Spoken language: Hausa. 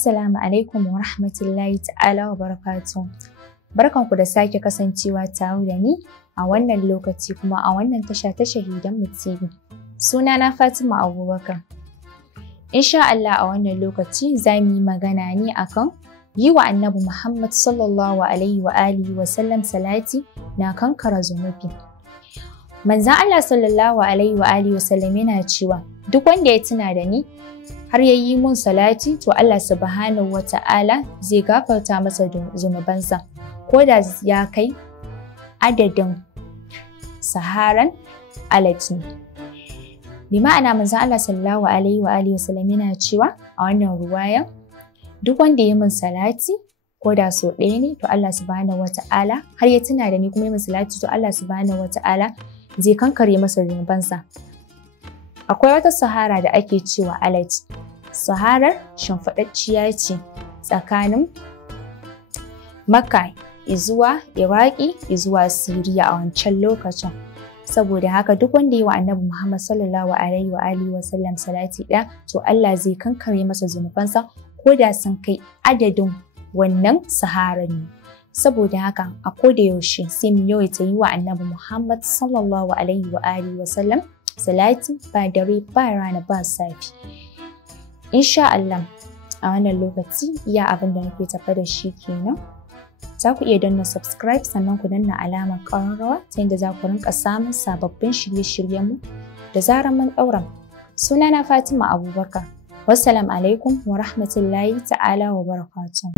Assalamu alaikum wa rahmatullahi ta'ala wa barakatuh. Barkanku da sake kasancewa tare da ni a wannan lokaci kuma a wannan tasha ta Shahidanmu TV. Sunana Fatima Abubakar. Insha Allah a wannan lokaci za mu yi magana ne akan yi wa Annabi Muhammad sallallahu alaihi wa alihi wa sallam salati na kankara zunubi. Manzon Allah sallallahu alaihi wa alihi wa sallam yana cewa duk wanda ya tuna da ni har ya yi mun salati to Allah subhanahu wa ta'ala zai gafarta masa zunubansa ko da ya kai adadin saharan alatni. Bi ma'ana manzon Allah sallallahu alaihi wa alihi wasallam yana cewa a wannan ruwayan duk wanda ya min salati ko da so ɗaya ne to Allah subhanahu wa ta'ala har ya tuna da ni kuma ya min salati to Allah subhanahu wa ta'ala zai kankare masa zunubansa. Akwai wata sahara da ake cewa alat. Saharar shimfiɗacciya ce tsakanin Makka izuwa Iraki izuwa Siriya a wancan lokacin. Saboda haka duk wanda ya wa Annabi Muhammad sallallahu alaihi wa alihi wa sallam salati ɗaya to Allah zai kankare masa zunubansa ko da sun kai adadin wannan saharar ne. Saboda haka a koda yaushe sai mu yawaita yi wa Annabi Muhammad sallallahu alaihi wa alihi wa sallam salati ba dare ba rana ba safi. Insha Allah a wannan lokaci iya abin da nake tafa da shi kenan. Za ku iya danna subscribe sannan ku danna alamar ƙararrawa ta yadda za ku rinka samun sababbin shirye-shiryenmu da zarar mun ɗaura. Sunana Fatima Abubakar. Wassalamu alaikum wa rahmatullahi ta'ala wa barakatuh.